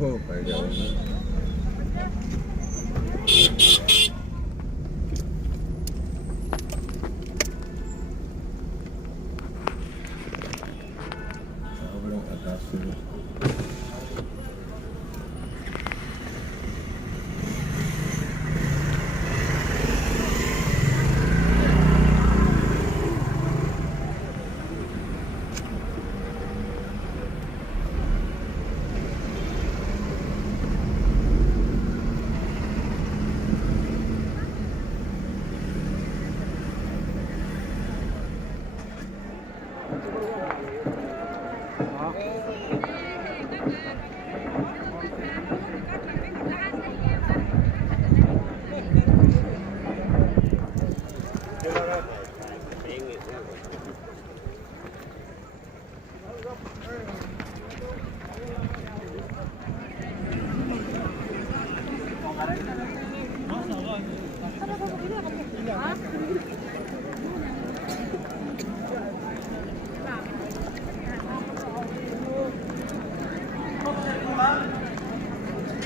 Oh, phải rồi.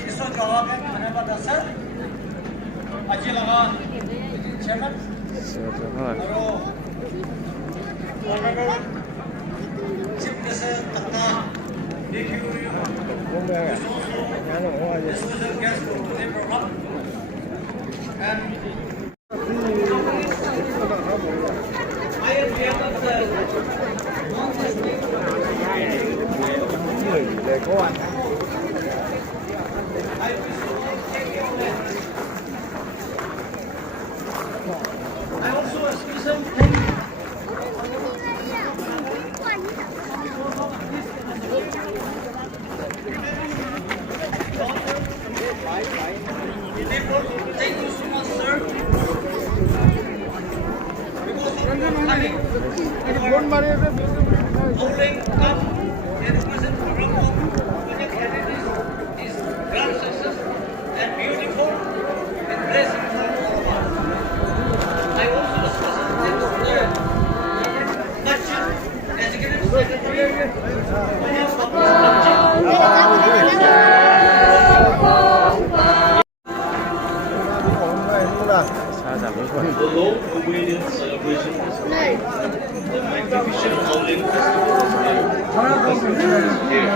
इसको जवाब है खाने का दसर अच्छी लगा चेमन और चिप जैसे तकना देखी हुई this was a guest for today program and I am here with the go on. I also see some things. Thank you so much, sir. Because of your coming, holding up education program of Project Heritage is grand success and beautiful and blessing for all of us. I also special thanks to the Merchant Executive Secretary The long-awaited celebration is here. The Magnificent Howling Festival is here. The festival is here.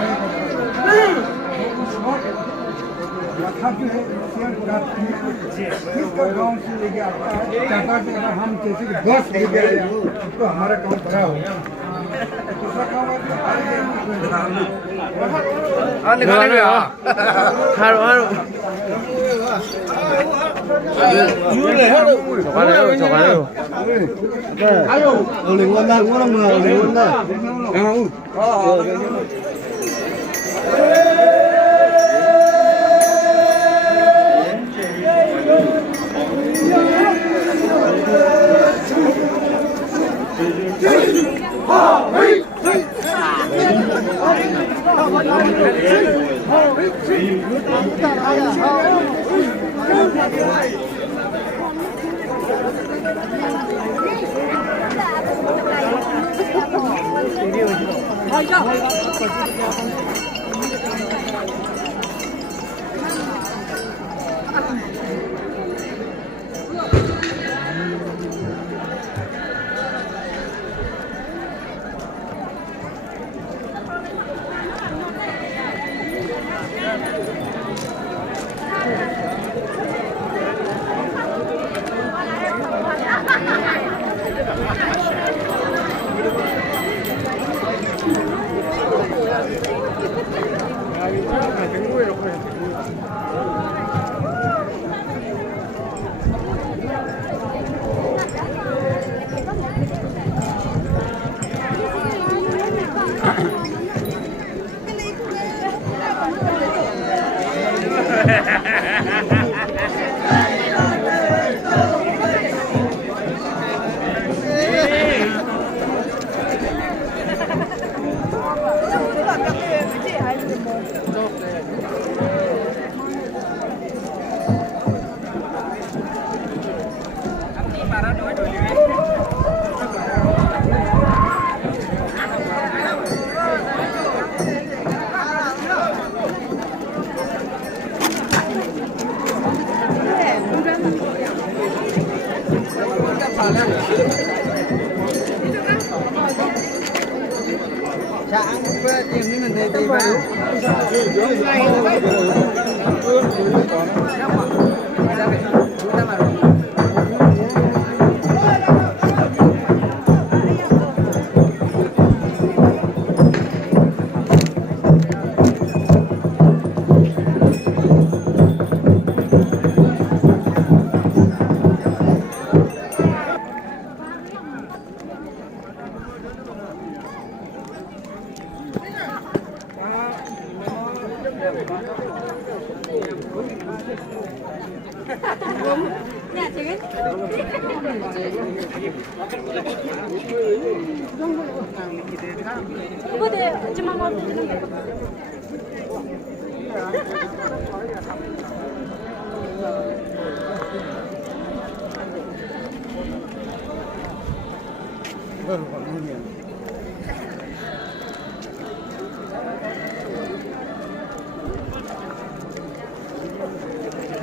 किसका गांव से लेके आता है चार से अगर हम जैसे कि 10 लेके आए तो हमारा काम बड़ा हो गया दूसरा काम है निकाले भैया हारो हारो 저가요 아유 올링원다 뭐는 뭐 올링원다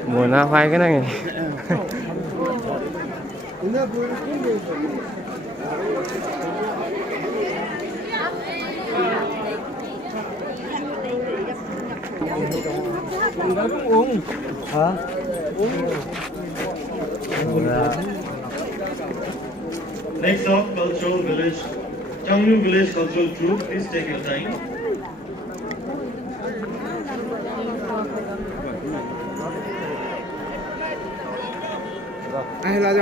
Mùa na khoai cái này. Next up, cultural village, Changnu village cultural troupe. Please take your time. Ai là gì?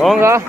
뭔가?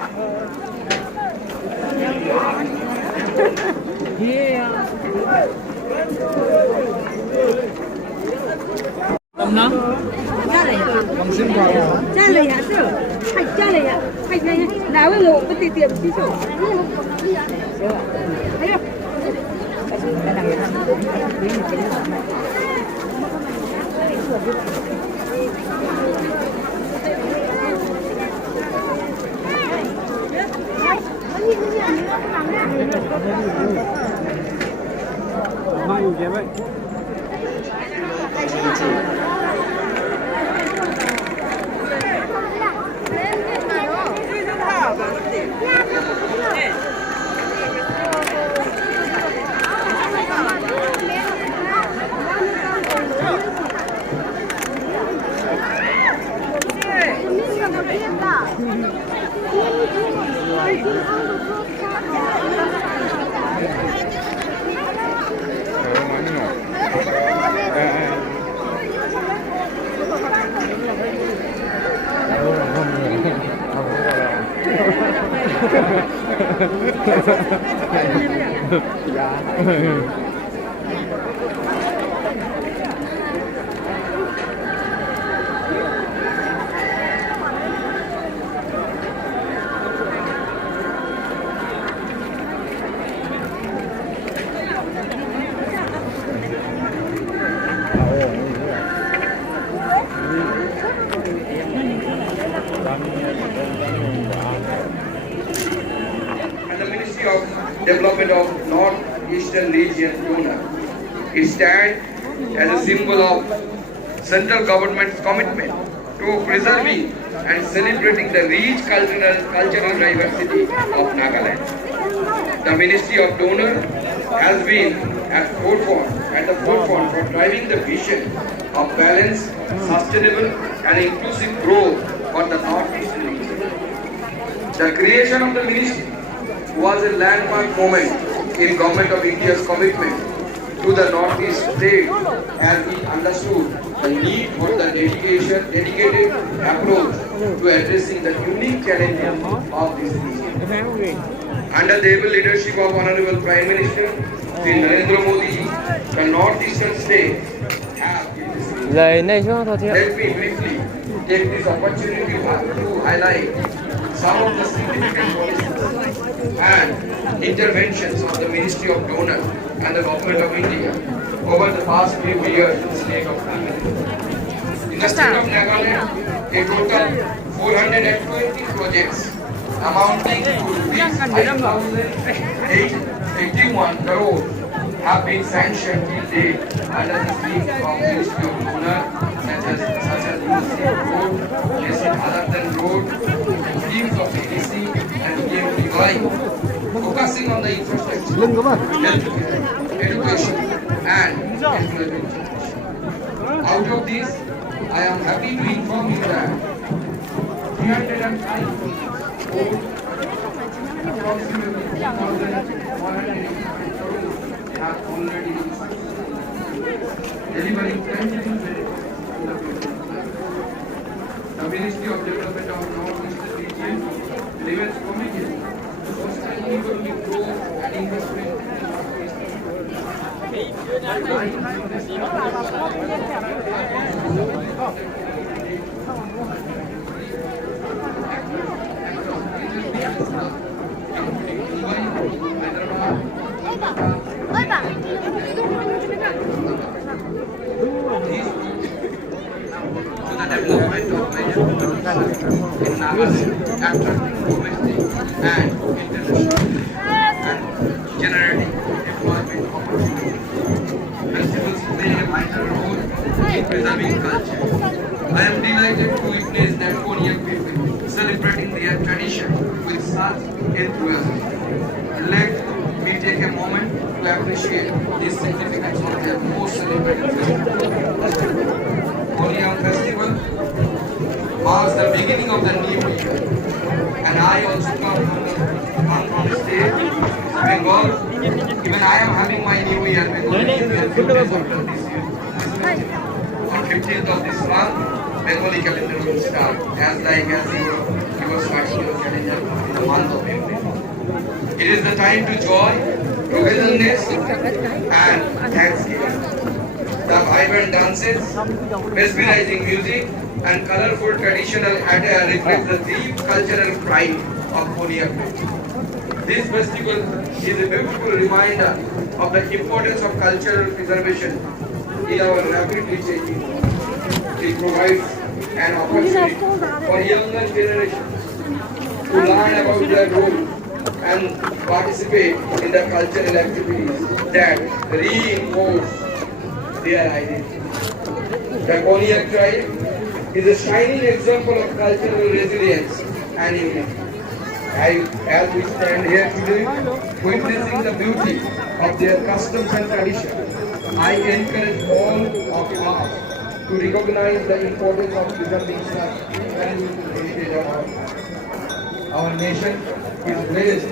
and the Ministry of Development of North-Eastern Region (DONOR). It stands as a symbol of central government's commitment to preserving and celebrating the rich cultural diversity of Nagaland. The Ministry of DONOR has been at the forefront for driving the vision of balanced, sustainable and inclusive growth for the North-Eastern region. The creation of the ministry was a landmark moment in Government of India's commitment to the Northeast state as we understood the need for the dedicated approach to addressing the unique challenges of this region. Under the able leadership of Honorable Prime Minister Shri Narendra Modi, the Northeastern states have been received. Lời này cho thôi thiệt. Let me briefly take this opportunity to highlight some of the significant policies and interventions of the Ministry of DONOR and the Government of India over the past few years in the state of Nagaland. In the state of Nagaland, a total 420 projects amounting to rupees 5,081 crore have been sanctioned till date under the schemes of Ministry of DONOR such as Museum Road, Blessed Halardan Road, schemes of EDC and PM Revive, focusing on the infrastructure, healthcare, education and employment. Out of this, I am happy to inform you that 305 crore, approximately 3,185 crore have already been sanctioned, delivering tangible benefits to the people. The Ministry of Development of North-Eastern Region remains committed to fostering economic growth and investment in to the development of major infrastructure in Nagaland, attracting domestic and international and generating employment opportunities. Festivals play a vital role in preserving culture. I am delighted to witness that Konyak people celebrating their tradition with such enthusiasm. Let me take a moment to appreciate the significance of their most celebrated festival. Konyak festival marks the beginning of the new year, and I also come from the state, Bengal. Even I am having my new year, Bengali New Year this year. On 15th of this month, Bengali calendar will start, as you are starting your calendar in the month of April. It is the time to joy, togetherness, and thanksgiving. The vibrant dances, mesmerizing music, and colorful traditional attire reflect the deep cultural pride of Konyak people. This festival is a beautiful reminder of the importance of cultural preservation in our rapidly changing world. It provides an opportunity for younger generations to learn about their role and participate in the cultural activities that reinforce their identity. The Konyak tribe is a shining example of cultural resilience and unity. As we stand here today, witnessing the beauty of their customs and traditions, I encourage all of us to recognize the importance of preserving such valuable heritage of ours. Our nation is blessed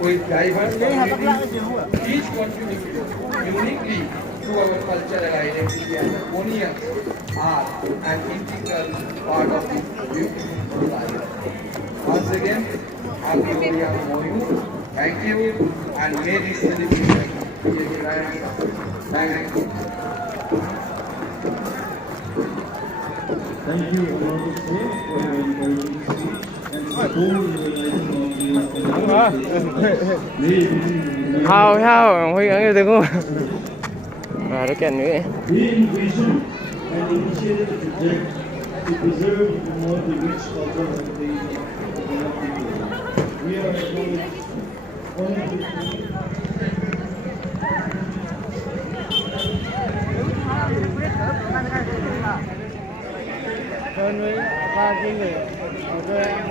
with diverse communities, each contributing uniquely to our cultural identity, and the Konyaks are an integral part of this beautiful life. Once again, Happy Konyak Moyu. Thank you, and may this celebration be a grand. Thank you. Thank you, Honorable Sir, for your encouraging speech and support in the lighting of Thao thao Huy ở đây cũng và nó kẹt nữa. Being vision and initiated a project to preserve and promote the rich cultural heritage of the Kannada people. We are acknowledged Hơn với ba cái người ở quê em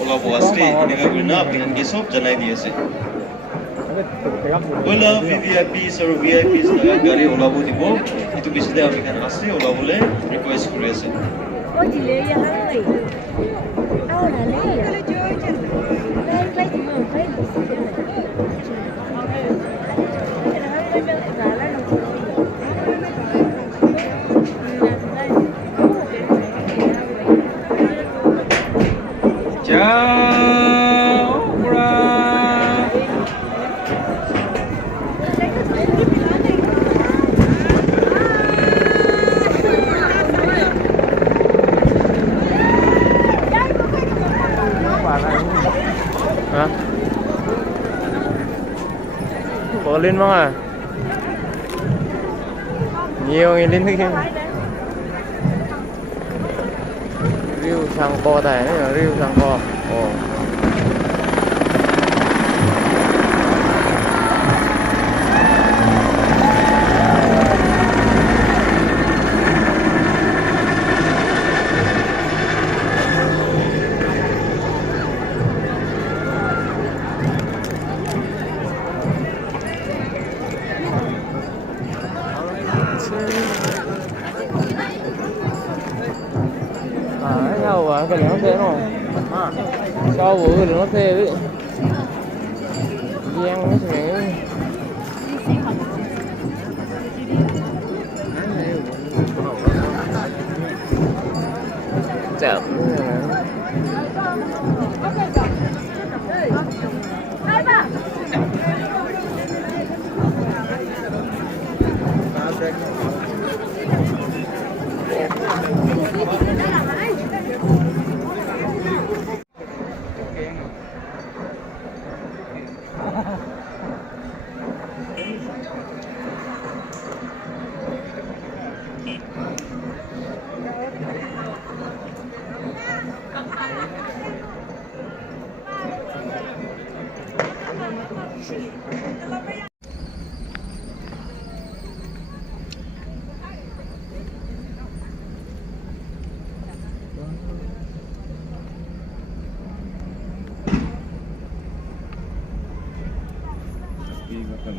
Olabu Asri, Nigagurna, Apingan Gisop, Janai Diase. Ola VVIPs or VIPs na gari Olabu Dibo, itu biside Apingan Asri, Olabule, request Kuriase. Có gì lệ vậy hơi đâu là lấy lấy chỉ mừng phải Chào ra. Hả? Bỏ lên không à? Nhiều người lên thế kia. Riêu sang co này nữa, riêu sang co. Ồ. Cái nó thế rồi sao bữa nó thế đấy giang nó sẽ chậm Đi vào tầm